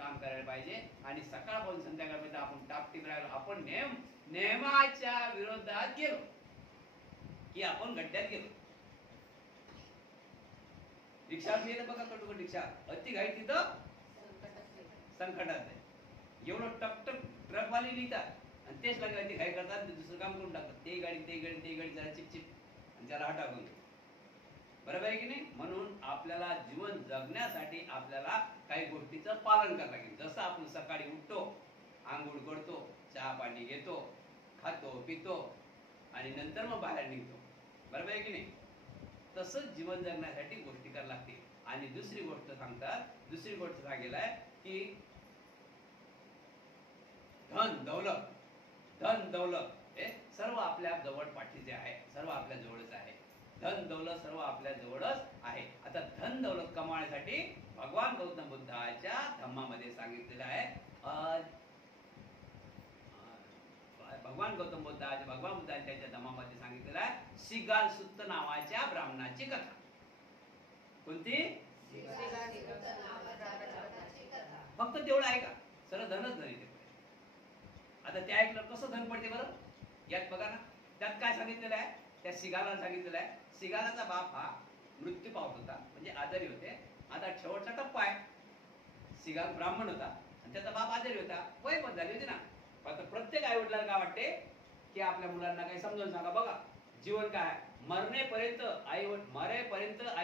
काम करायला पाहिजे आणि सकाळपासून संध्याकाळपर्यंत आपण टापटीप राहिलो, आपण नेमाच्या विरोधात गेलो की आपण गड्ड्यात गेलो. रिक्षावर गेलं बघा, कटुकट रिक्षा अति घाई तिथं संकटात आहे. एवढं टकटक ट्रकवाली लिहितात आणि तेच लागले अति घाई करतात, दुसरं काम करून टाकतात. ते गाडी जरा चिपचिप आणि त्याला हटावून. बरोबर आहे की नाही? म्हणून आपल्याला जीवन जगण्यासाठी आपल्याला काही गोष्टीचं पालन करावं लागेल. जसं आपण सकाळी उठतो, आंघोळ करतो, चहा पाणी घेतो, खातो पितो आणि नंतर मग बाहेर निघतो. बरोबर आहे की नाही? तसंच जीवन जगण्यासाठी गोष्टी करायला लागतील. आणि दुसरी गोष्ट सांगेल आहे की धन दौलत हे सर्व आपल्या जवळ पाठीचे आहे, सर्व आपल्या जवळच आहे. धन दौलत सर्व आपल्या जवळच आहे. आता धन दौलत कमावण्यासाठी भगवान गौतम बुद्धाच्या धम्मामध्ये सांगितलेलं आहे. भगवान बुद्धाच्या धम्मामध्ये सांगितलेलं आहे शिगाल सुत्त नावाच्या ब्राह्मणाची कथा. कोणती? फक्त तेवढं आहे का? सर्व धनच धन येते. आता त्या ऐकलं कसं धन पडते बरं? यात बघा ना, त्यात काय सांगितलेलं आहे? त्या शिगाला सांगितलेलं आहे, शिगालाचा बाप हा मृत्यू पावत होता, म्हणजे आजारी होते. आता शेवटचा टप्पा आहे. शिगाल ब्राह्मण होता आणि त्याचा बाप आजारी होता, वय पण झाली होती ना. आता प्रत्येक आई वडिलांना काय वाटते की आपल्या मुलांना काही समजावून सांगा. बघा जीवन काय आहे, मरेपर्यंत आई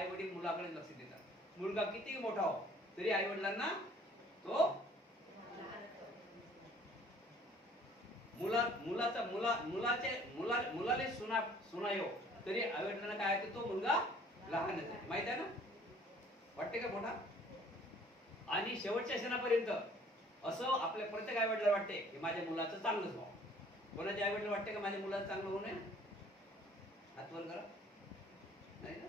वडील मुलाकडे लक्ष देतात. मुलगा किती मोठा हो तरी आई वडिलांना तो मुलाले सुनायो तरी आई वडिलांना काय आहे, तो मुलगा लहानच आहे. माहित आहे ना? वाटते का मोठा? आणि शेवटच्या क्षणापर्यंत असं आपल्या प्रत्येक आई वडिलांना वाटते की माझ्या मुलाचं चांगलंच व्हावं. कोणाच्या आई वडिलांना वाटते का माझ्या मुलाचं चांगलं होऊ नये? हातवर करा. नाही ना?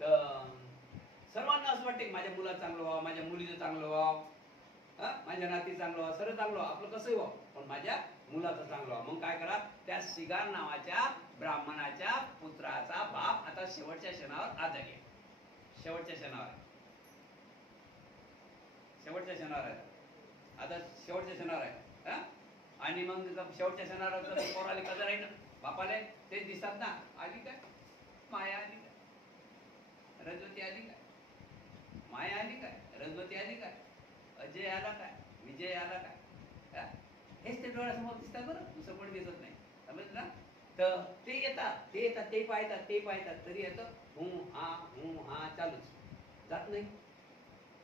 तर सर्वांना असं वाटते की माझ्या मुलाचं चांगलं व्हावं, माझ्या मुलीचं चांगलं व्हावं, माझ्या नाती चांगलं व्हावं, सर्व चांगलं व्हावं, आपलं कसंही व्हावं, पण माझ्या मुलाचं चांगलं व्हावं. मग काय करा, त्या शिगार नावाच्या ब्राह्मणाच्या पुत्राचा बाप आता शेवटच्या क्षणावर आजारी आहे. शेवटच्या क्षणावर आहे. आणि मग शेवटच्या क्षणावर पोराले कदर आहे ना, बापाले तेच दिसतात ना. आली काय माया, आली काय रजवती, आली काय माया, आली काय रजवती, आली काय अजय आला काय, विजय आला काय, हेच ते डोळ्यासमोर दिसतात बरं, दुसरं कोणी दिसत नाही. समजलं ना? तर ते येतात ते पाहतात तरी येतं हूं हा चालूच.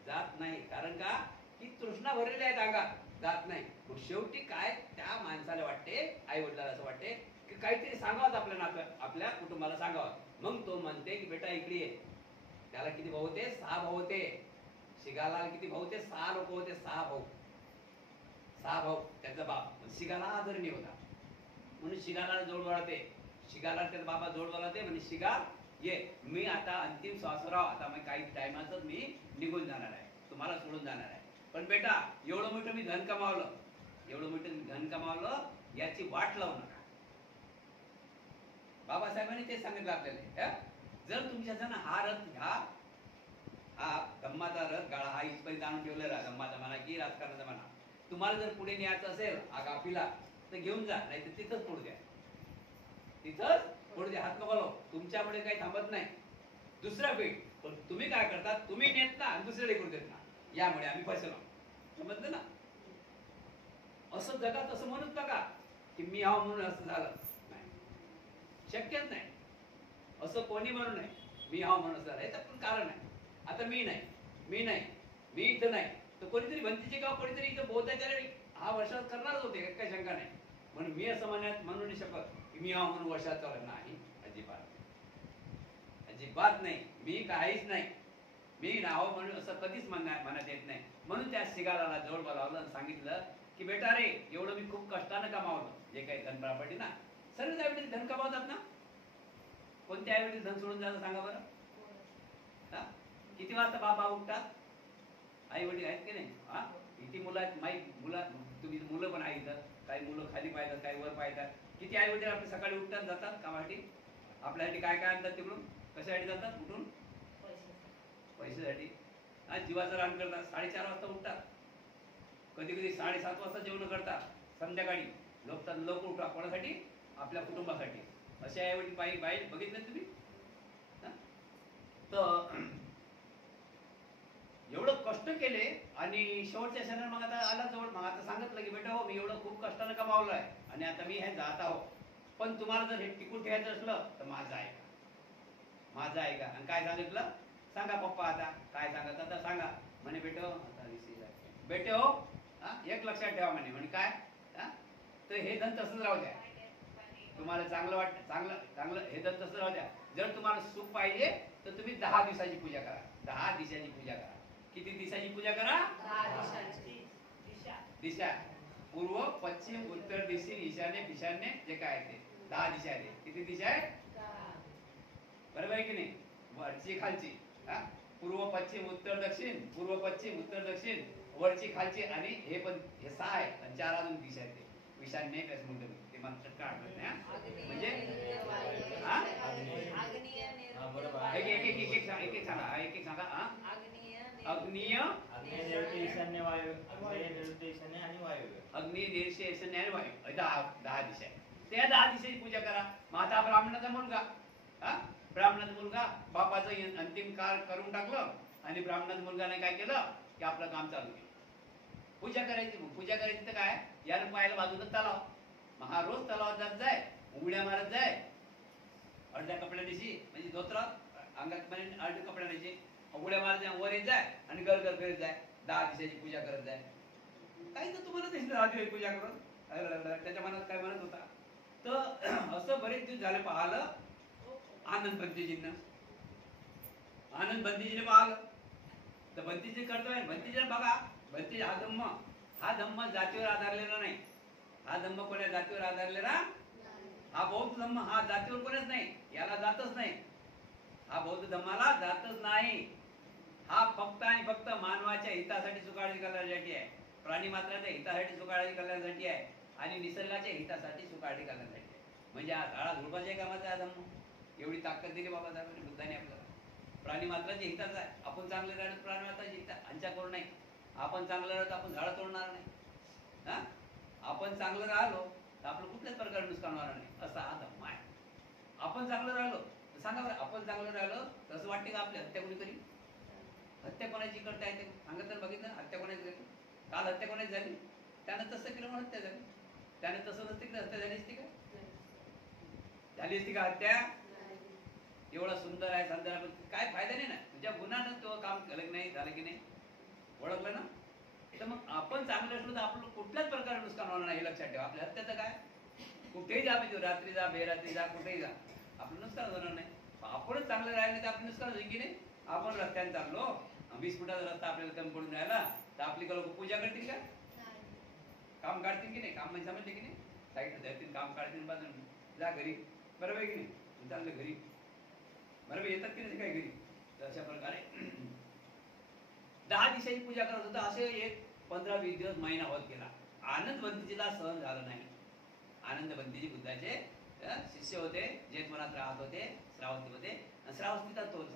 जात नाही. कारण का की तृष्णा भरलेली आहे अंगात, जात नाही. मग शेवटी काय, त्या माणसाला वाटते, आई वडिलांना असं वाटते की काहीतरी सांगावं आपल्या कुटुंबाला सांगावं. मग तो म्हणते की बेटा इकडे ये. त्याला किती भाऊ होते? 6 भाऊ होते. शिगाला किती भाऊ होते? 6 लोक होते. 6 भाऊ. त्याचा बाप शिगाला आदरणीय होता म्हणून शिगाला जोड वळते. शिगाला त्याचा बाबा जोड वळते म्हणजे शिगाल ये, मी आता अंतिम श्वासराव, आता मी काही टायमातच मी निघून जाणार आहे, तुम्हाला सोडून जाणार आहे. पण बेटा एवढं मोठं मी धन कमावलं याची वाट लावू नका. बाबासाहेबांनी ते सांगितलं आपल्याला. जर तुमच्या जण हा रथ हा धम्माचा रथ गाळा हा इथपर्यंत आणून ठेवलेला धम्माचा म्हणा की राजकारणाचा म्हणा, तुम्हाला जर पुढे न्यायचं असेल आगापीला तर घेऊन जा, नाही तर तिथंच पडू द्या. हात नको. तुमच्यामुळे काही थांबत नाही दुसरा पीठ. पण तुम्ही काय करता, तुम्ही नेत ना आणि दुसऱ्याला करून देत ना, यामुळे आम्ही फसलो. समजलं ना? असं जगात असं म्हणत नका की मी हाव म्हणून असं झालं नाही, शक्यच नाही. असं कोणी म्हणू नये मी हाव म्हणून झालं. याचं पण कारण आहे. आता मी इथं नाही तर कोणीतरी भंतीचे गाव कोणीतरी इथं बोधाच्या हा वर्षात करणारच होते, काही शंका नाही. म्हणून मी असं म्हणू नाही शकत की मी हाव म्हणून वर्षात चालत नाही. अजिबात नाही. मी काहीच नाही. मी नाव म्हणून असं कधीच मनात येत नाही. म्हणून त्या शिगाराला जवळ बोलावलं आणि सांगितलं की बेटा रे, एवढं मी खूप कष्टानं कमावलं, जे काही धन प्रॉपर्टी ना, सर्वच आईवडील धन कमावतात ना. कोणत्या आईवडील धन सोडून जायचं सांगा बरं? किती वाजता बाबा उठतात? आई वडील आहेत की नाही? किती मुलं आहेत? तुम्ही मुलं पण आहेत, काही मुलं खाली पाहतात, काही वर पाहतात. किती आई वडील आपले सकाळी उठतात, जातात कामासाठी, आपल्यासाठी काय आणतात तिकडून, कशासाठी जातात, कुठून? पैशासाठी. आज जीवाचं रान करतात, 4:30 वाजता उठतात, कधी कधी 7:30 वाजता जेवण करतात, संध्याकाळी लवकर उठा. कोणासाठी? आपल्या कुटुंबासाठी. असे ऐवजी बाई बघितलं तुम्ही? तर एवढं कष्ट केले आणि शेवटच्या क्षणाला मग आता आला जवळ, मग आता सांगितलं की बेटा हो मी एवढं खूप कष्टानं कमावलं आहे आणि आता मी हे जात आहो, पण तुम्हाला जर हे टिकून ठेवायचं असलं तर माझं आहे का. आणि काय सांगितलं? सांगा पप्पा आता काय सांगत, आता सांगा. म्हणे बेटे हो एक लक्षात ठेवा म्हणे काय तर हे धन तसंच राहू द्या. तुम्हाला चांगलं वाटतं, चांगलं हे धन तसंच राहू द्या. जर तुम्हाला सुख पाहिजे तर तुम्ही 10 दिवसाची पूजा करा. 10 दिशाची पूजा करा. किती दिशाची पूजा करा? 10 दिशा. पूर्व, पश्चिम, उत्तर, दक्षिण, ईशान्य जे काय ते 10 दिशा आहे. किती दिशा आहे? बरोबर आहे की नाही? वरची खालची, पूर्व पश्चिम उत्तर दक्षिण, पूर्व पश्चिम उत्तर दक्षिण, वरची खालची, आणि हे पण हे 6 आहे आणि 4 अजून दिशा आहेत. ईशान्य कसं म्हणतो ते मला चटका आठवत नाही. म्हणजे एक सांगा. अग्नीय, ईशान्य, वायव्य, ईशान्य आणि वायव्य. अग्नी, ईशान्य आणि वायव्य 10 दिशा आहे. त्या 10 दिशेची पूजा करा. मग आता ब्राह्मणाचा मुलगा बापाचं अंतिम काळ करून टाकलं आणि ब्राह्मणाचा मुलगाने काय केलं की आपलं काम चालू केलं. पूजा करायची. मग पूजा करायची तर काय, याला पाहायला बाजूला तलाव. मग हा रोज तलावात जात जाय, उड्या मारत जाय, अर्ध्या कपड्या दिशी म्हणजे धोत्रात अंगात अर्ध्या कपड्या दिशी उड्या मारत जाय, वर येत जाय आणि घर फिरत जाय, 10 दिवसाची पूजा करत जाय. काही तर तुम्हाला दिसलं 10 दिवसाची पूजा करून त्याच्या मनात काय म्हणत होता. तर असं बरेच दिवस झाले पाहिलं. आनंद बंतीजींना पाहिलं तर बंतीजी करतोय. बंतीजीला बघा, बंतीजी हा धम्म जातीवर आधारलेला नाही. हा धम्म कोण्या जातीवर आधारलेला? हा बौद्ध धम्म हा जातीवर कोणच नाही, याला जातच नाही. हा बौद्ध धम्माला जातच नाही. हा फक्त आणि फक्त मानवाच्या हितासाठी सुकाळजी करण्यासाठी आहे, प्राणी मात्राच्या हितासाठी सुकाळजी करण्यासाठी आहे आणि निसर्गाच्या हितासाठी सुकाळजी करण्यासाठी आहे. म्हणजे हा झाडा झुडपाच्या कामाचा हा धम्म. एवढी ताकद दिली बाबासाहेबांनी, बुद्धाने आपल्याला. प्राणी मात्राच्या हिताचा आहे. आपण चांगले राहिलो प्राणी मात्राच्या हिता आमच्या करू नाही. आपण चांगलं राहिलो आपण झाडं तोडणार नाही. आपण चांगलं राहिलो तर आपलं कुठल्याच प्रकारे नुकसान होणार नाही, असा हा धम्म आहे. आपण चांगलं राहिलो सांगा बरं, आपण चांगलं राहिलो तसं वाटते का आपली हत्या कोणी करी? हत्या कोणाची करता येते सांगत तर बघितलं. हत्या कोणाची झाली? काल हत्या कोणाची झाली? त्यानं तसं केलं म्हणून हत्या झाली. त्याने तसं नसते की हत्या झाली असती का? झाली असती का हत्या? एवढा सुंदर आहे संदर्भ, पण काय फायदा नाही ना. तुझ्या गुन्हानं तो काम केलं की नाही, झालं की नाही, ओळखलं ना. तर मग आपण चांगलं असलो तर आपलं कुठल्याच प्रकारे नुकसान होणार नाही हे लक्षात ठेवा. आपल्या हत्याचं काय, कुठेही जा, म्हणजे रात्री जा, बेरात्री जा, कुठेही जा, आपलं नुकसान होणार नाही. आपणच चांगलं राहिलं तर आपलं नुकसान होईल की नाही. आपण रस्त्याने चाललो, 20 फुटाचा रस्ता आपल्याला कमी पडून राहिला तर आपली लोक पूजा करतील का? काम काढतील की नाही? काम म्हणजे समजले की नाही, साईड धरतील, काम काढतील, बाजून जा घरी. बरोबर आहे की नाही? चाललं घरी, बरोबर येतात की नाही काय घरी. तर अशा प्रकारे 10 दिवसाची पूजा करत होता. असे एक 15-20 दिवस महिना होत गेला. आनंद बंतीजीला सहन झालं नाही. आनंद बंतीजी बुद्धाचे शिष्य होते, जेठमनात राहत होते, श्रावस्तीमध्ये. श्रावस्तीचा तो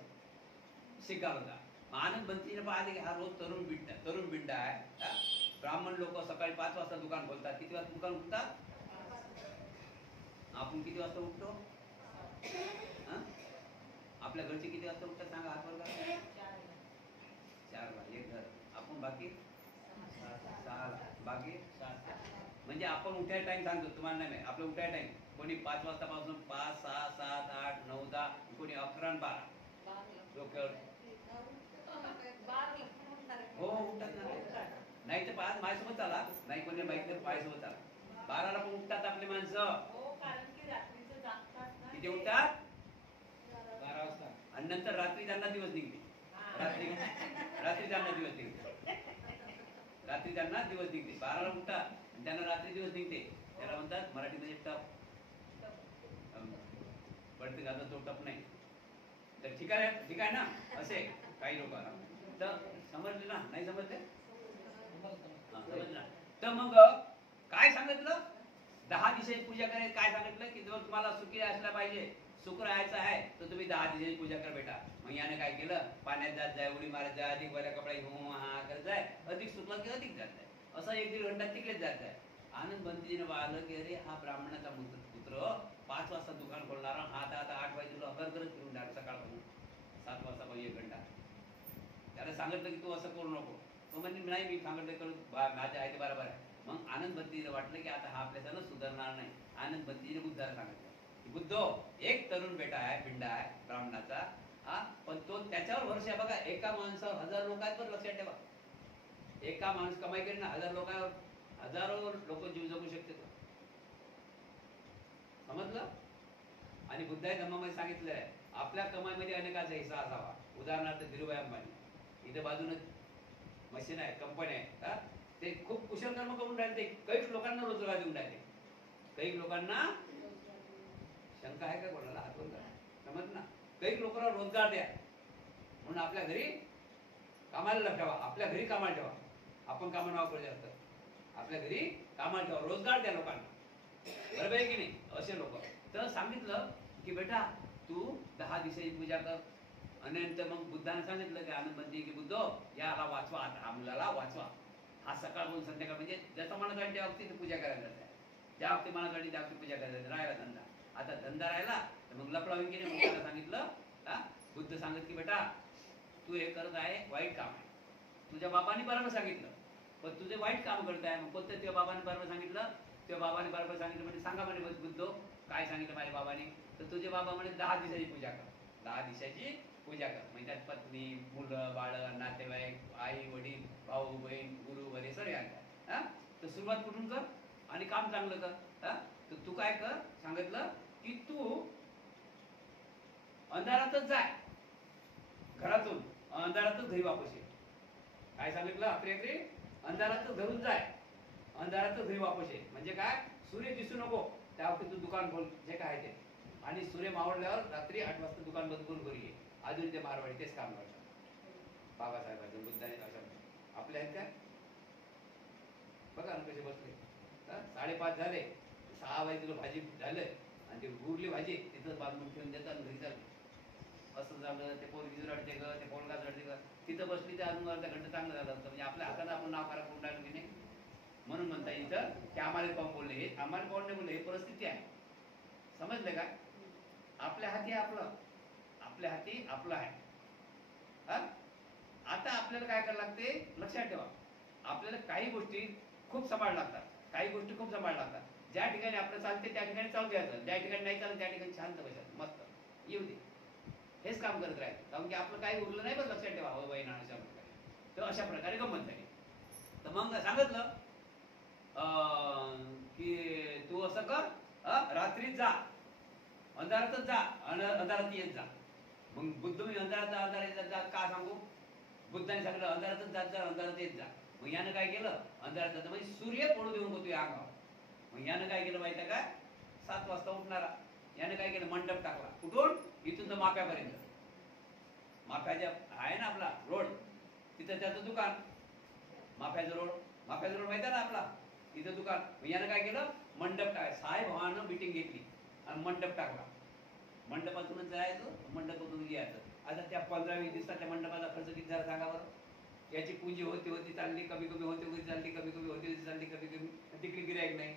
शिकार होता. आनंद बंतीजीने पाहिले की हा रोज तरुण बिंडा आहे. ब्राह्मण लोक सकाळी 5 वाजता दुकान खोलतात. किती वाजता दुकान उठतात? आपण किती वाजता उठतो? आपल्या घरचे किती वाजता उठतात सांगा, हात वर करा. 4ला एक घर, आपण बाकी 6ला, बाकी 7. म्हणजे आपण उठाय टाइम सांगतो तुम्हाला नाही. आपलं उठाय टाइम कोणी 5 वाजतापासून 5, 6, 7, 8, 9, 10, कोणी 11 आणि 12 डोक्यावर. हो उठतात ना. नाही तर 5 माझ्यासोबत आला नाही, कोणी माहिती नाही माझ्यासोबत आला. 12ला पण उठतात आपले माणसं. किती उठतात? 12 वाजता. आणि नंतर रात्री त्यांना दिवस निघते. रात्री त्यांना दिवस निघते. 12ला उठतात आणि त्यांना रात्री दिवस निघते. त्याला म्हणतात मराठीमध्ये टप. पडते जाता तो टप नाही. तर ठीक आहे ना. असे काही लोकांना तर समजले ना, नाही समजले? समजलं. तर मग काय सांगितलं? 10 दिवसाची पूजा करायची. काय सांगितलं की जर तुम्हाला सुखी असला पाहिजे, सुख राहायचं आहे तर तुम्ही 10 दिवसाची पूजा कर बेटा. मग याने काय केलं, पाण्यात जात जाय, उडी मारत जाय, अधिक बऱ्या कपडा घेऊन हा करत जाय, अधिक सुटला की अधिक जात जाय, असं 1-1.5 घंटा तिकडेच जात जाय. आनंद बंतीने पाहिलं की अरे हा ब्राह्मणाचा पुत्र 5 वाजता दुकान खोलणारा, हा आता 8 वाजेला अगर करत फिरून जाणार सकाळपासून 7 वाजता 1 घंटा. त्याला सांगितलं की तू असं करू नको. तो म्हणजे नाही, मी सांगितलं करू, माझ्या आहे ते बरोबर आहे. मग आनंद बंतीला वाटलं की आता हा आपल्याला सुधारणार नाही. आनंद बंतीने बुद्धाला सांगितलं की बुद्धो, एक तरुण बेटा आहे, पिंडा आहे ब्राह्मणाचा, हा, पण तो त्याच्यावर भरोसा आहे. बघा, एका माणसावर 1000 लोक आहेत, लक्षात ठेवा. एका माणूस कमाई करेन 1000 लोकांवर, हजारो लोक जीव जगू शकते. समजलं? आणि बुद्धाय धम्मामध्ये सांगितलंय आपल्या कमाईमध्ये अनेकाचा हिस्सा असावा. उदाहरणार्थ धीरूभाई अंबानी, इथे बाजूनच मशीन आहे, कंपनी आहे, ते खूप कुशल कर्म करून राहिले. ते काही लोकांना रोजगार देऊन राहिले. काही लोकांना, शंका आहे का कोणाला? आठवण करा, समज ना. काही लोकांना रोजगार द्या म्हणून आपल्या घरी कामाला ठेवा, आपल्या घरी कामाला ठेवा. आपण कामाला वापरले असतं, आपल्या घरी कामाला ठेवा, रोजगार द्या लोकांना. बरोबर आहे की नाही? असे लोक. तर सांगितलं की बेटा तू 10 दिवसाची पूजा कर. आणि नंतर मग बुद्धाने सांगितलं की आनंद बंती की बुद्धो, याला वाचवा, हा मुलाला वाचवा. हा सकाळपासून संध्याकाळ म्हणजे जसं मला काढली त्या वक्ती पूजा करायला जाते, ज्या वक्ती मला काढली त्या वक्ती पूजा करायला राहिला धंदा. आता धंदा राहिला तर मग लपडावी की नाही. मग सांगितलं, बुद्ध सांगत की बेटा तू हे करत आहे वाईट काम आहे. तुझ्या बाबांनी बरोबर सांगितलं, पण तुझे वाईट काम करत आहे. मग कोणतं तुझ्या बाबांनी बरोबर सांगितलं? तुझ्या बाबांनी बरोबर सांगितलं म्हणजे सांगा म्हणे बुद्धो काय सांगितलं माझ्या बाबांनी. तर तुझे बाबा म्हणे 10 दिवसाची पूजा कर, 10 दिवसाची पूजा कर. म्हणजे त्यात पत्नी, मुलं, बाळ, नातेवाईक, आई वडील, भाऊ बहीण, गुरु वगैरे सर्व आणतात. तर सुरुवात कुठून कर आणि काम चांगलं कर. तर तू काय कर, सांगितलं की तू अंधारातच जाय, घरातून अंधारातच घरी वापस ये. काय सांगितलं? अकरी अंधारातच घरून जाय, अंधारातच घरी वापस ये. म्हणजे काय, सूर्य दिसू नको त्या वक्ती तू दुकान खोल जे काय ते. आणि सूर्य मावळल्यावर रात्री 8 वाजता दुकान बंद करून घरी ये. अजून ते मारवाडी तेच काम करतात. बाबासाहेबांचं बुद्धाने अशा आपल्या आहेत काय बघा ना कसे बसले. 5:30 झाले, 6 वाजता भाजी झालं आणि ते उरली भाजी तिथं बांधून ठेवून देतात घरी चालले. असं झालं, ते पोरगी रडते ग, ते पोरगा रडते ग, तिथं बसली ते अजून अर्धा घंटा चांगलं झालं असतं. म्हणजे आपल्या हाताने आपण नाव खराब करून राहिलो की नाही. म्हणून म्हणता इथं की आम्हाला पाहून बोलले, हे आम्हाला पाहून नाही बोलले, हे परिस्थिती आहे. समजलं काय? आपल्या हाती आपलं, आपल्या हाती आपलं आहे. आता आपल्याला काय करायला लागते लक्षात ठेवा. आपल्याला काही गोष्टी खूप सांभाळ लागतात, काही गोष्टी खूप सांभाळ लागतात. ज्या ठिकाणी आपलं चालते त्या ठिकाणी चालू द्यायचं, ज्या ठिकाणी नाही चालत त्या ठिकाणी शांत बसायचं, मस्त येऊ दे, हेच काम करत राहायचं. कारण की आपलं काही उरलं नाही बरं, लक्षात ठेवा. हो बाई ना अशा प्रकारे, तर अशा प्रकारे गंमत झाली. तर मग सांगितलं की तू असं कर, रात्रीत जा, अंधारातच जा, अंधारात येत जा. मग बुद्ध मी अंधारात जा का सांगू? बुद्धाने सांगितलं अंधारातच जात जा, अंधारात येत जा. मग यानं काय केलं? अंधारात जात म्हणजे सूर्य पडू देऊ नको तुझ्या अंगावर. मग यानं काय केलं माहिती आहे काय? 7 वाजता उठणारा यानं काय केलं? मंडप टाकला. कुठून? इथून तर माप्यापर्यंत. माफ्याच्या आहे ना आपला रोड, तिथं त्याचं दुकान, माफ्याचा रोड माहिती आहे ना आपला, तिथं दुकान. यानं काय केलं? मंडप टाकाय. साहेबानं मिटिंग घेतली आणि मंडप टाकला. मंडपातूनच जायचं, मंडपातून यायचं. आता त्या 15-20 दिवसाच्या मंडपाचा खर्च किती झाला सांगा बरं? याची पूंजी होती चालली, कमी कमी होती चालली, कमी कमी होती चालली, कमी कमी तिकडे गिरायक नाही.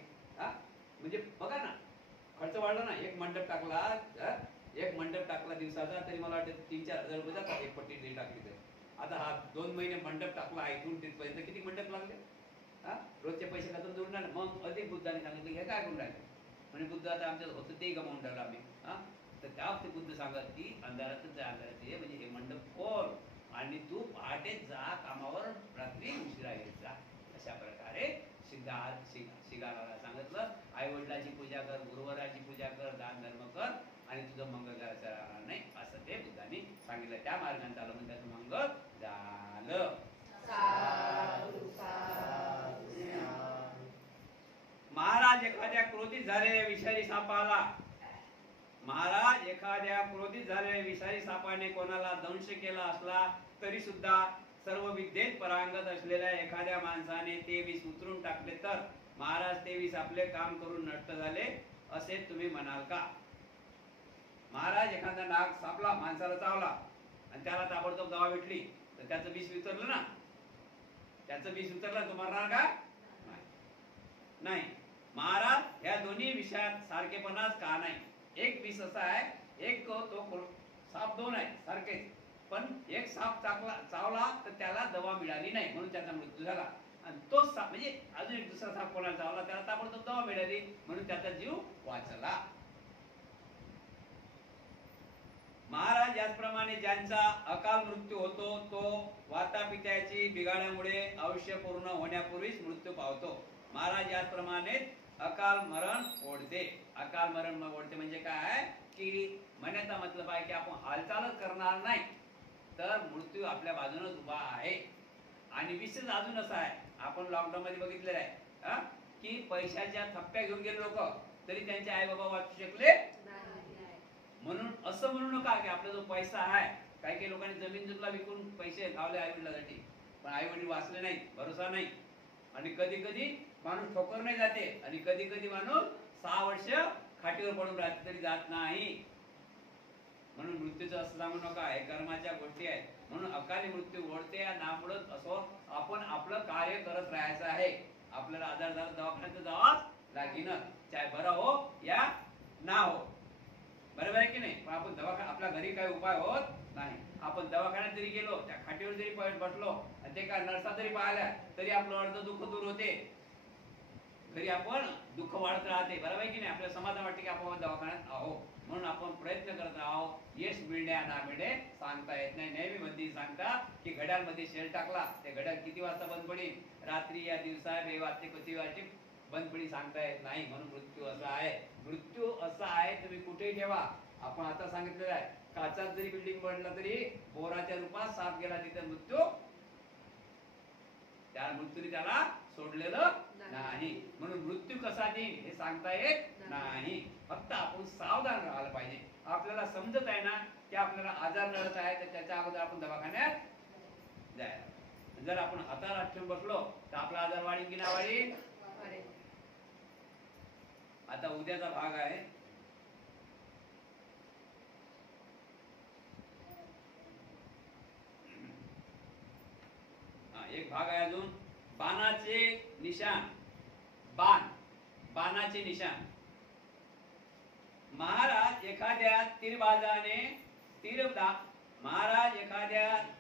म्हणजे बघा ना, खर्च वाढला ना. एक मंडप टाकला दिवसाचा तरी मला वाटतं 3-4 हजार रुपये जातात एक पट्टी टाकली तर. आता हा 2 महिने मंडप टाकला, इथून तिथपर्यंत किती मंडप लागले? रोजचे पैसे खतम जोडणार. मग अधिक बुद्धाने सांगितलं हे काय करून राहिले म्हणजे बुद्ध आता आमच्यात होतं ते गमावून ठेवलं आम्ही. तर त्या वक्ती बुद्ध सांगत की अंधारातच जा, अंधारात ये, म्हणजे हे मंडप खोल आणि तू पहाटे जा कामावर, रात्री उशिरा येत जा. अशा प्रकारे शिगाराला सांगितलं आई वडिलाची पूजा कर, गुरुवराची पूजा कर, दान धर्म कर आणि तुझं मंगळ राहणार नाही, असं ते बुद्धाने सांगितलं. त्या मार्गाने चाललं म्हणजे त्याचं मंगळ झालं. महाराज एखाद्या क्रोधित झालेल्या विषारी सापाला, महाराज एखाद्या क्रोधित झालेल्या विषारी सापाने कोणाला दंश केला असला तरी सुद्धा सर्व विद्येत परांगत असलेल्या एखाद्या माणसाने ते विष उतरून टाकले तर महाराज ते विष आपले काम करून नष्ट झाले असे तुम्ही म्हणाल का? महाराज एखादा नाग सापला, माणसाला चावला आणि त्याला ताबडतोब दवा भेटली तर त्याचं विष वितरलं ना, त्याचं विष उतरलं तो मरणार का नाही. महाराज ह्या दोन्ही विषयात सारखेपणाच का नाही. एक विष असा आहे, एक तो साप दोन आहे सारखेच, पण एक साप चावला तर त्याला दवा मिळाली नाही म्हणून त्याचा मृत्यू झाला, आणि तोच साप म्हणजे अजून एक दुसरा साप कोणाला चावला त्याला ताबडतोब दवा मिळाली म्हणून त्याचा जीव वाचला. महाराज याचप्रमाणे ज्यांचा अकाल मृत्यू होतो तो वातापित्याची बिघाड्यामुळे आयुष्य पूर्ण होण्यापूर्वीच मृत्यू पावतो. महाराज याचप्रमाणे अकाल मरण ओढते. अकाल मरण ओढते म्हणजे काय की म्हणण्याचा मतलब आहे की आपण हालचालच करणार नाही तर मृत्यू आपल्या बाजूनच उभा आहे. आणि विशेष अजून असं आहे, आपण लॉकडाऊन मध्ये बघितलेलं आहे की पैशाच्या थप्प्या घेऊन गेले लोक तरी त्यांचे आई बाबा वाचू शकले म्हणून असं म्हणू नका की आपला जो पैसा आहे, काही काही लोकांनी जमीन जुमला विकून पैसे लावले आई वडिलांसाठी पण आई वडील वाचले नाहीत, भरोसा नाही. आणि कधी कधी माणूस ठोकर नाही जाते आणि कधी कधी माणूस 6 वर्ष खाटीवर पडून राहते तरी जात नाही. म्हणून मृत्यूचं असं सांगू नका, हे कर्माच्या गोष्टी आहेत. म्हणून अकाली मृत्यू ओढते नामुळत असो आपण आपलं कार्य करत राहायचं आहे. आपल्याला आजार झाला दवाखान्यात जावाच लागेनच, चाहे बरं हो या ना हो, बरोबर आहे की नाही. पण आपण दवाखाना आपल्या घरी काही उपाय होत नाही. आपण दवाखान्यात जरी गेलो त्या खाटीवर जरी बसलो आणि ते काय नर्सा जरी पाहिल्या तरी आपलं अर्ध दुःख दूर होते, घरी आपण दुःख वाढत राहते, बरोबर आहे की नाही. आपल्या समाधान वाटते की आपण दवाखान्यात आहो म्हणून आपण प्रयत्न करत आहोत. यश मिळण्या ना मिळणे सांगता येत नाही. नेहमी मध्ये सांगता की घड्याळमध्ये शेल टाकला ते घड्याळ किती वाजता बंद पडेल, रात्री या दिवसा बेवाजते किती वाजते बंद पडी सांगता येत नाही. म्हणून मृत्यू असा आहे. मृत्यू असा आहे तुम्ही कुठेही ठेवा. आपण आता सांगितलेलं आहे काचात जरी बिल्डिंग बनला तरी बोराच्या रूपात साप गेला तिथे मृत्यू त्या मृत्यूने त्याला सोडलेलं नाही. म्हणून मृत्यू कसा देईल हे सांगता येत नाही. फक्त आपण सावधान राहायला पाहिजे. आपल्याला समजत आहे ना की आपल्याला आजार नडत आहे तर त्याच्या अगोदर आपण दवाखान्यात जायला. जर आपण हाताला हात ठेवून बसलो तर आपला आजार वाढेल की नाही वाढेल. आता उद्याचा भाग आहे एक भाग आहे अजून बाणाचे निशाण. बाणाचे निशाण. महाराज एखाद्या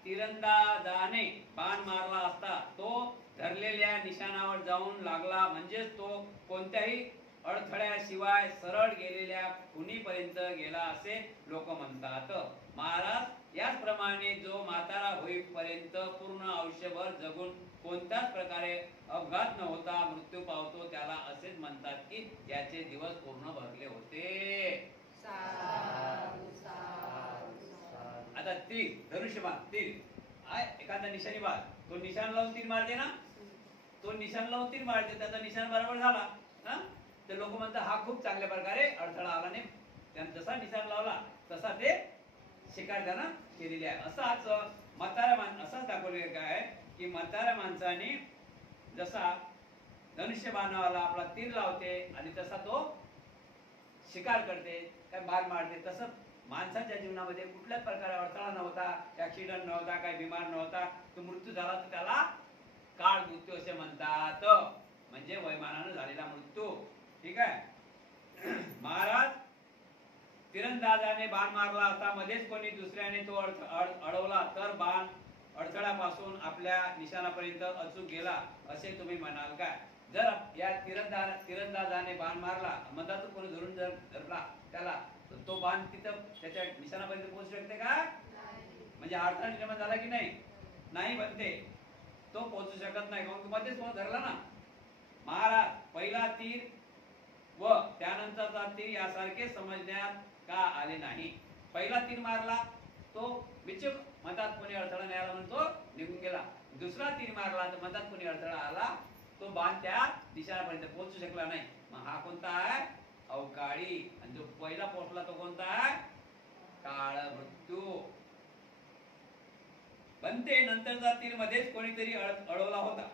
तीरंदाजाने बाण मारला असता तो धरलेल्या निशाणावर जाऊन लागला म्हणजेच तो कोणत्याही अडथळ्याशिवाय सरळ गेलेल्या खुणीपर्यंत गेला असे लोक म्हणतात. महाराज याचप्रमाणे जो म्हातारा होईपर्यंत पूर्ण आयुष्यभर जगून कोणत्याच प्रकारे अपघात न होता मृत्यू पावतो त्याला असेच म्हणतात की याचे दिवस पूर्ण भरले होते. आता तीर धनुष्यबाण तीर एखादा निशाणी बाण तो निशाण लावून तीर मारते ना, तो निशाण लावून तीर मारते त्याचा निशाण बरोबर झाला तर लोक म्हणतात हा खूप चांगल्या प्रकारे अडथळा आला नाही, त्याने जसा निशाण लावला तसा ते शिकार त्यानं केलेली आहे. असाच असाच दाखवलेलं काय की म्हाताऱ्या माणसाने जसा धनुष्यबाणावाला आपला तीर लावते आणि तसा तो शिकार करते काय बाण मारते तसं माणसाच्या जीवनामध्ये कुठल्याच प्रकारे अडथळा नव्हता, ऍक्सिडेंट नव्हता, काही बिमार नव्हता, तो मृत्यू झाला तर त्याला काळ मृत्यू असे म्हणतात, म्हणजे वयमानानं झालेला मृत्यू. ठीक आहे. महाराज तीरंदाजाने बाण मारला असता मध्येच कोणी दुसऱ्याने तो अडवला तर बाण अडथळ्यापासून आपल्या निशाणापर्यंत अचूक गेला असे तुम्ही म्हणाल काय. जर या तीरंदाजाने बाण मारला मधातून कोणी धरून जर धरला त्याला तो बाण तिथं त्याच्या निशाणापर्यंत पोहोचू शकते का, म्हणजे अडथळा निर्माण झाला की नाही बनते, तो पोहोचू शकत नाही कारण मध्येच कोण धरला ना. महाराज पहिला तीर व त्यानंतरचा तीर यासारखे समजण्यात का आले नाही. पहिला तीर मारला तो विचूक मधात कोणी अडथळा नाही आला म्हणून तो निघून गेला. दुसरा तीर मारला तर मधात कोणी अडथळा आला तो बाण त्या निशाणापर्यंत पोहोचू शकला नाही. मग हा कोणता आहे अवकाळी. आणि जो पहिला पोहोचला तो कोणता आहे काळ मृत्यू. बनते नंतरचा तीर मध्येच कोणीतरी अडवला होता.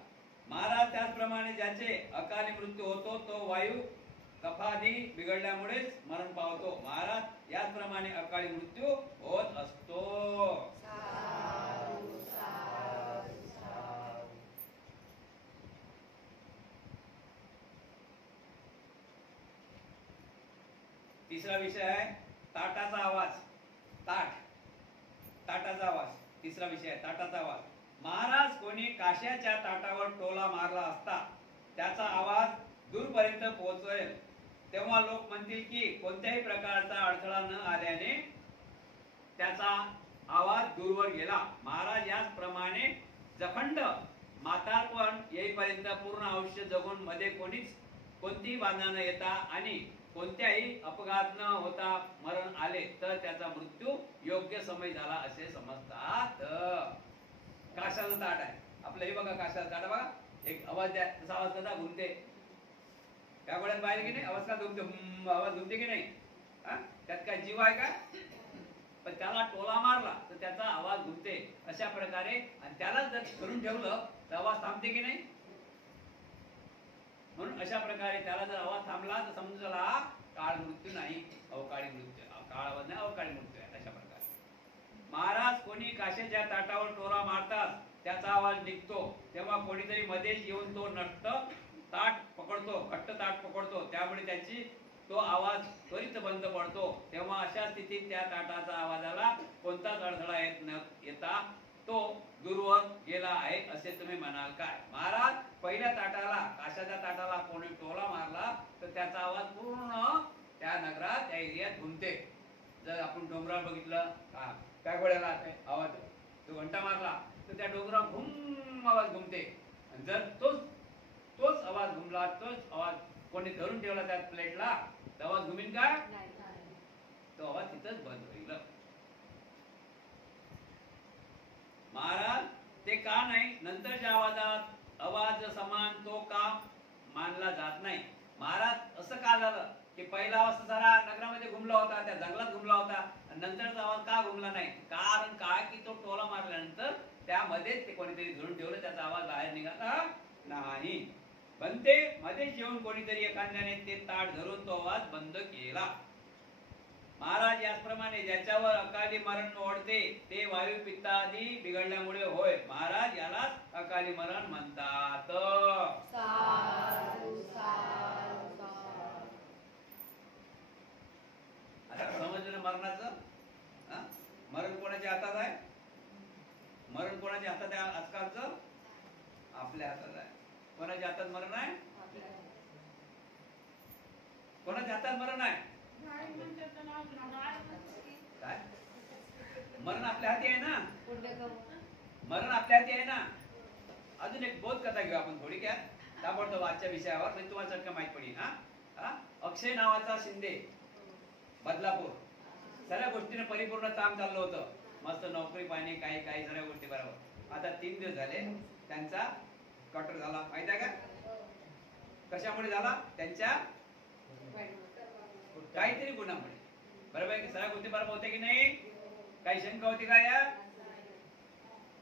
महाराज त्याचप्रमाणे ज्याचे अकाली मृत्यू होतो तो वायू कफादी बिघडल्यामुळेच मरण पावतो. महाराज याचप्रमाणे अकाली मृत्यू होत असतो. तिसरा विषय आहे ताटाचा आवाज. ताटाचा आवाज तिसरा विषय आहे, ताटाचा आवाज. महाराज कोणी काश्याच्या ताटावर टोला मारला असता त्याचा आवाज दूरपर्यंत पोहोचेल तेव्हा लोक म्हणतील की कोणत्याही प्रकारचा अडथळा न आल्याने त्याचा आवाज दूरवर गेला. महाराज याचप्रमाणे जखंड म्हातारपण येईपर्यंत पूर्ण आयुष्य जगून मध्ये कोणतीही बाधा न येता आणि कोणत्याही अपघात न होता मरण आले तर त्याचा मृत्यू योग्य समय झाला असे समजतात. काशाचं ताट आहे आपलं, हे बघा काशाचं ताट बघा, एक आवाज द्या, तसा आवाज कसा घुमते, त्या गोळ्यात बाहेर की नाही आवाज का घुमते, आवाज घुमते की नाही, त्यात काय जीव आहे का? पण त्याला टोला मारला तर त्याचा आवाज घुमते. अशा प्रकारे आणि त्याला जर धरून ठेवलं तर आवाज थांबते की नाही. म्हणून अशा प्रकारे त्याला जर आवाज थांबला तर समजला काळ मृत्यू नाही, अवकाळी मृत्यू, काळ आवाज नाही, अवकाळी मृत्यू आहे. अशा प्रकारे महाराज कोणी काशेच्या ताटावर टोला मारतात त्याचा आवाज निघतो तेव्हा कोणीतरी मध्येच येऊन तो नष्ट ताट पकडतो, घट्ट ताट पकडतो, त्यामुळे त्याची तो आवाज त्वरित बंद पडतो. तेव्हा अशा स्थितीत त्या ताटाचा आवाजाला कोणताच अडथळा येता तो दूरवर गेला आहे असे तुम्ही म्हणाल काय? महाराज पहिल्या ताटाला, काशाच्या ताटाला कोणी टोला मारला तर त्याचा आवाज पूर्ण त्या नगरात, त्या एरियात घुमते. जर आपण डोंगरावर बघितलं त्या घोड्याला आवाज, तो घंटा मारला तर त्या डोंगरावर घुम आवाज घुमते. जर तोच आवाज घुमला, तोच आवाज कोणी धरून ठेवला त्या प्लेटला तर आवाज घुमीन का? तो आवाज तिथंच बंद होईल. महाराज ते का नाही नंतरच्या आवाजात आवाज समान तो का मानला जात नाही? महाराज असं का झालं की पहिला आवाज सारा नगरामध्ये घुमला होता, त्या जंगलात घुमला होता, नंतरचा आवाज का घुमला नाही? कारण काय की तो टोला मारल्यानंतर त्यामध्येच ते कोणीतरी धरून ठेवलं, त्याचा आवाज बाहेर निघाला नाही. बनते मध्येच येऊन कोणीतरी एखाद्याने ते ताट धरून तो आवाज बंद केला. महाराज याचप्रमाणे ज्याच्यावर अकाली मरण ओढते ते वायू पित्तादी बिघडल्यामुळे होय. महाराज यालाच अकाली मरण म्हणतात. आता समजलं मरणाचं? मरण कोणाच्या हातात आहे? मरण कोणाच्या हातात आहे आजकालचं? आपल्या हातात आहे. कोणाच्या हातात मरण आहे? कोणाच्या हातात मरण आहे? काय? मरण आपल्या हाती आहे ना? मरण आपल्या हाती आहे ना? अजून एक बोध कथा घेऊ आपण थोडी क्या ताबडतोब आजच्या विषयावर, म्हणजे तुम्हाला चटकन माहित पडेल. अक्षय नावाचा शिंदे, बदलापूर, सगळ्या गोष्टीने परिपूर्ण काम चाललं होतं, मस्त नोकरी पाणी काही काही सगळ्या गोष्टी बरोबर. आता 3 दिवस झाले त्यांचा कटर झाला, माहित आहे का? कशामुळे झाला? त्यांच्या काहीतरी गुन्ह्यामुळे. बरोबर आहे की? सगळ्या गोष्टी बरोबर होते की नाही? काही शंका होती का या?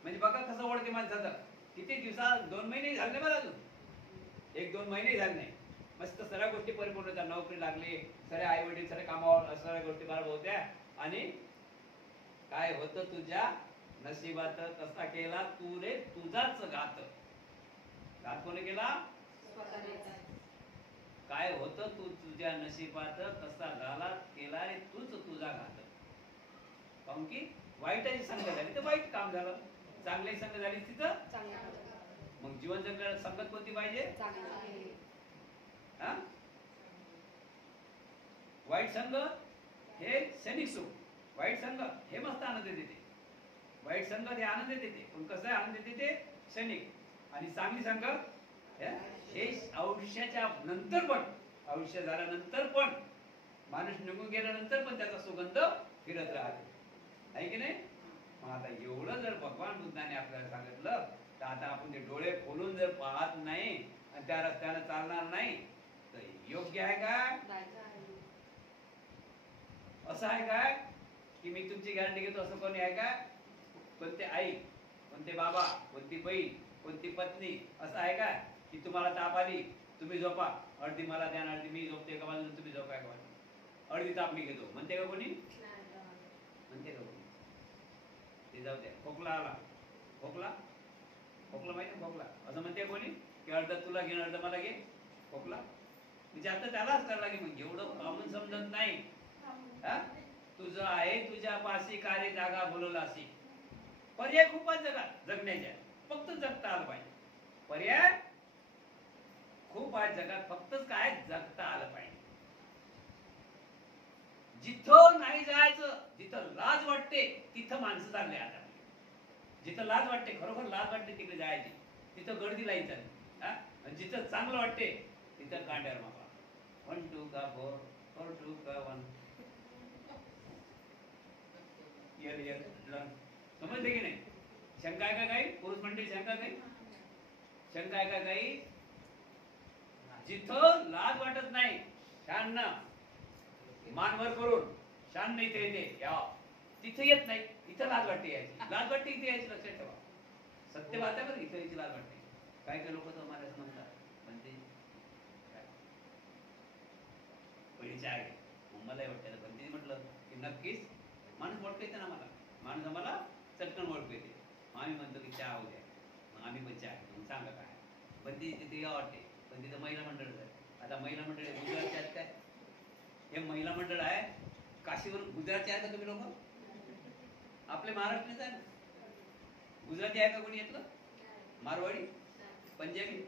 म्हणजे बघा कसं ओढते माणसाचं. किती दिवसात 2 महिने झाले बरं, अजून 1-2 महिने झाले नाही, मस्त सगळ्या गोष्टी परिपूर्ण होत्या, नोकरी लागली, सगळे आई वडील सगळे कामावर, सगळ्या गोष्टी बरोबर होत्या. आणि काय होतं तुझ्या नशिबात कसा केला तू रे तुझाच घात. घात कोणी केला? काय होतं तू तुझ्या नशिबात कसा झाला केला रे तूच तुझा घात. कारण की वाईटाची संगत झाली तर वाईट काम झालं, चांगली संगत झाली तिथं. मग जीवन जगण्याला संगत कोणती पाहिजे? वाईट संगत हे क्षणिक सुख, वाईट संगत हे मस्त आनंद देते, वाईट संगत हे आनंद देते, पण कसं आनंद देते? क्षणिक. आणि चांगली संगत हे आयुष्याच्या नंतर पण, आयुष्य झाल्यानंतर पण, माणूस निघून गेल्यानंतर पण त्याचा सुगंध फिरत राहते, आहे की नाही? मग आता एवढं जर भगवान बुद्धाने आपल्याला सांगितलं तर आता आपण ते डोळे खोलून जर पाहत नाही आणि त्या रस्त्याने चालणार नाही तर योग्य आहे का? असं आहे काय की मी तुमची गॅरंटी घेतो असं कोणी आहे का? कोणते आई, कोणते बाबा, कोणती बहीण, कोणती पत्नी असं आहे का की तुम्हाला ताप आली तुम्ही झोपा, अर्धी मला द्या, अर्धी मी झोपते एका बाजूला, तुम्ही झोपा एका बाजूला, अर्धी ताप मी घेतो म्हणते का कोणी? म्हणते का कोणी? ते जाऊ द्या. खोकला आला, खोकला माहिती खोकला असं म्हणते कोणी की अर्ध तुला घे अर्ध मला घे? खोकला म्हणजे आता त्यालाच करायला लागेल. मग एवढं कॉमन समजत नाही हा? तुझं आहे तुझ्या पाशी कार्य जागा बोलवलासी. पर्याय खूप आहेत जगात जगण्याच्या, फक्त जगता आलं पाहिजे. पर्याय खूप आहेत जगात, फक्त काय जगता आलं पाहिजे. जिथं नाही जायचं, जिथं लाज वाटते तिथं माणसं चालले आता. जिथं लाज वाटते, खरोखर लाज वाटते तिकडे जायची, तिथं गर्दी लाईन चालली. जिथं चांगलं वाटते तिथं कांड्यावर मापा. 1 2 का 4 4 2 का 1. समजले की नाही? शंका आहे का काही? पुरुष मंडळी शंका काही? शंका आहे का काही? जिथं लाज वाटत नाही, शान मानवर करून शान नाही ते या तिथे येत नाही, इथं लाज वाटते यायची. लाज वाटते इथे यायची, लक्षात ठेवा. सत्य बात आहे बरं, इथं यायची लाज वाटते. काय काय लोक तर मला असं म्हणतात, म्हणते पहिलीच्या आहे मलाही वाटतं. पण तिने म्हटलं की नक्कीच माणूस ओळख येते ना, मला माणूस आम्हाला चटकन ओळख येते. आम्ही म्हणतो की चहा होऊ द्या, मग आम्ही पण चहा घेतो, सांगा काय. पण ती तिथे या वाटते, पण तिथं महिला मंडळ आहे. आता महिला मंडळ गुजरातचे आहेत काय? हे महिला मंडळ आहे काशीवरून. गुजरातचे आहे का तुम्ही लोक? आपले महाराष्ट्रीयच आहे ना. गुजराती आहे का कोणी येतलं? मारवाडी, पंजाबी?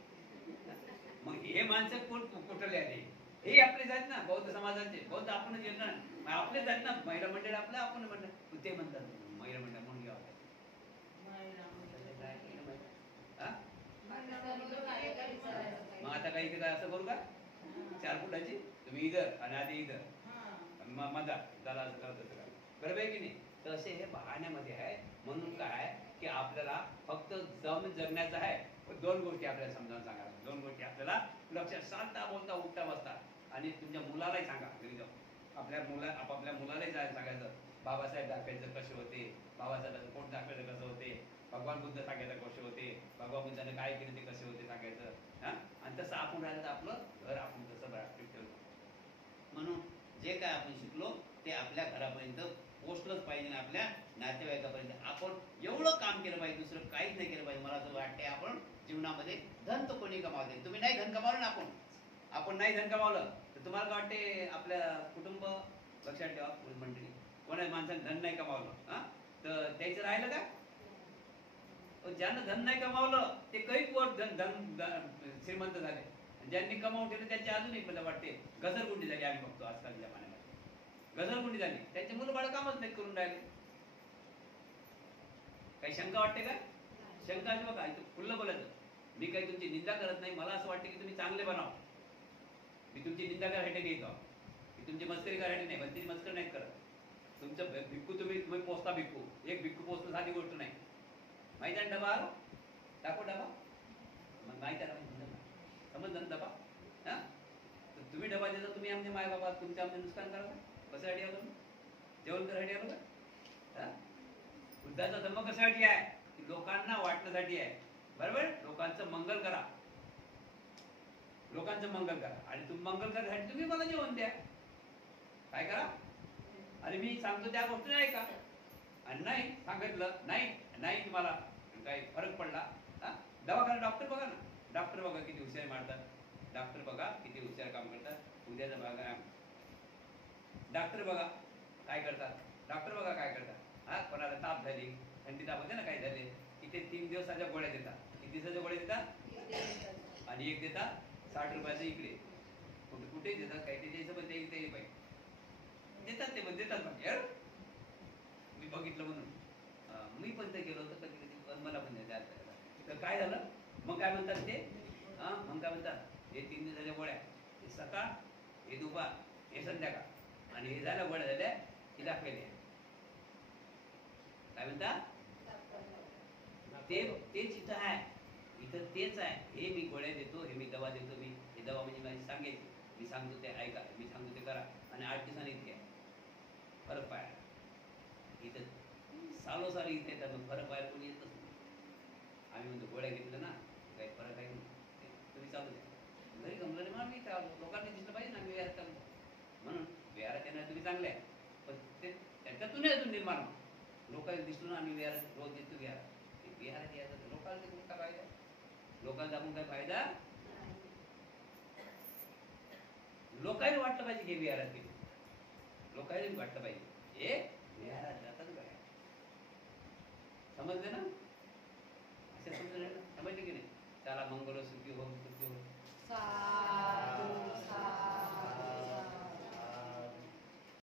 मग हे माणसं कोण कुठले आले? हे आपलेच आहेत ना, बौद्ध समाजाचे. बौद्ध आपणच येत ना, आपलेच आहेत ना. महिला मंडळ आपलं, आपण म्हणतात. ते म्हणतात महिला मंडळ म्हणून घ्यावं. मग आता काही काय असं करू का? 4 फुटाची तुम्ही इधर आणि आधी इधर मजा झाला, असं करत असं का? बरोबर आहे की नाही? तर असे हे बहाण्यामध्ये आहे. म्हणून काय की आपल्याला फक्त जगण्याचं आहे. 2 गोष्टी आपल्याला समजावून सांगा. 2 गोष्टी आपल्याला लक्षात, सांगता बोलता उठता बसता. आणि तुमच्या मुलालाही सांगा घरी जाऊन, आपापल्या मुलालाही सांगायचं बाबासाहेब दाखवायचं कसे होते, बाबासाहेबांचं कोण दाखवायचं कसं होते, भगवान बुद्ध सांगायचं कसे होते, भगवान बुद्धाने काय केले ते कसे होते सांगायचं. हा, आणि तसं आपण राहिलं तर आपलं घर आपण तसं ठेवतो. म्हणून जे काय आपण शिकलो ते आपल्या घरापर्यंत पोचलंच पाहिजे, आपल्या नातेवाईकापर्यंत. आपण एवढं काम केलं पाहिजे, दुसरं काहीच नाही केलं पाहिजे. मला असं वाटतंय आपण जीवनामध्ये धन तर कोणी कमावते. तुम्ही नाही धन कमावलं ना, आपण नाही धन कमावलं तर तुम्हाला काय वाटते? आपल्या कुटुंब, लक्षात ठेवा मंडळी, कोणा माणसाने धन नाही कमावलं तर त्याचं राहिलं का? ज्यानं धन नाही कमावलं ते काही श्रीमंत झाले. ज्यांनी कमावून ठेवलं त्यांची अजूनही मला वाटते घसरगुंडी झाली. आम्ही बघतो आजकालच्या जमान्यामध्ये घसरगुंडी झाली. त्यांचे मुलं बाळ कामच नाही करून राहिले. काही शंका वाटते का? शंका आहे बघा, खुल्लं बोलायचं. मी काही तुमची निंदा करत नाही. मला असं वाटतं की तुम्ही चांगले बनाव. मी तुमची निंदा करायसाठी नाही येतो, मी तुमची मस्करी करायसाठी नाही. पण ती मस्करी नाही करत. तुमचं भिक्खू तुम्ही पोचता. भिक्खू एक भिक्खू पोचणं साधी गोष्ट नाही. माहिती आहे डबा आलो टाको डबा, मग माहिती आहे समजलं डबा. हा, तुम्ही डबा देता, तुम्ही आमचे माय बाबा, तुमचे आमचे नुकसान करा. कशासाठी आलो? जेवण करायसाठी आलो का? बुद्धाचा धर्म कशासाठी आहे? लोकांना वाटण्यासाठी आहे. बरोबर? लोकांचं मंगल करा, लोकांचं मंगल करा. आणि तुम्ही मंगल करायसाठी तुम्ही मला जेवण द्या. काय करा? आणि मी सांगतो त्या गोष्टी नाही का? आणि नाही सांगितलं नाही तुम्हाला काही फरक पडला, दवाखाना डॉक्टर बघा ना. डॉक्टर बघा किती हुशार मारतात. डॉक्टर बघा किती हुशार काम करतात. उद्याचा बघा डॉक्टर बघा काय करतात. डॉक्टर बघा काय करतात. कोणाला ताप झाली, थंडी ताप होते ना, काय झाले की ते 3 दिवसाच्या गोळ्या देतात. किती दिवसाच्या गोळ्या देतात? आणि एक देतात 60 रुपयाचं इकडे, कुठे देतात काही ते द्यायचं. पण ते पाहिजे देतात, ते पण देतात. म्हणजे मी बघितलं म्हणून मी पण ते गेलो होतो कधी कधी, मला पण द्यायला. तर काय झालं मग? काय म्हणतात ते? मग काय म्हणतात? हे 3 दिवसाच्या गोळ्या, हे सकाळ, हे दुपार, हे संध्याकाळ, आणि हे झाल्या गोळ्या झाल्या की दाखवायला. काय म्हणतात? तेच इथं आहे, इथं तेच आहे. हे मी गोळ्या देतो, हे मी दवा देतो. मी हे दवा म्हणजे माझी सांगायची, मी सांगतो ते ऐका, मी सांगतो ते करा, आणि 8 दिवसांनी इथे आहे. फरक पाहिला इथं सालोसाल इथे येतात, फरक पाहिला कोणी येतच नाही. आम्ही म्हणतो गोळ्या घेतलं ना, काही फरक आहे तुम्ही चालू द्या. घरी गमलं नाही म्हणून मी लोकांनी दिसलं पाहिजे ना, मी विहारात चालू. म्हणून विहारात येणार तुम्ही चांगले आहे, पण ते त्याच्यातून यातून निर्माण हो. लोकांना दिसलो ना, आम्ही विहारात रोज येतो. विहारात यायचं लोकांना ते काय फायदा? लोकांचा आपण काय फायदा? लोकांना वाटलं पाहिजे की विहारात गेले. लोकांना बी वाटलं पाहिजे हे विहारात जातात बघा. समजले ना? असे समजले ना? समजले की नाही? त्याला मंगल सुखी हो सुखी हो.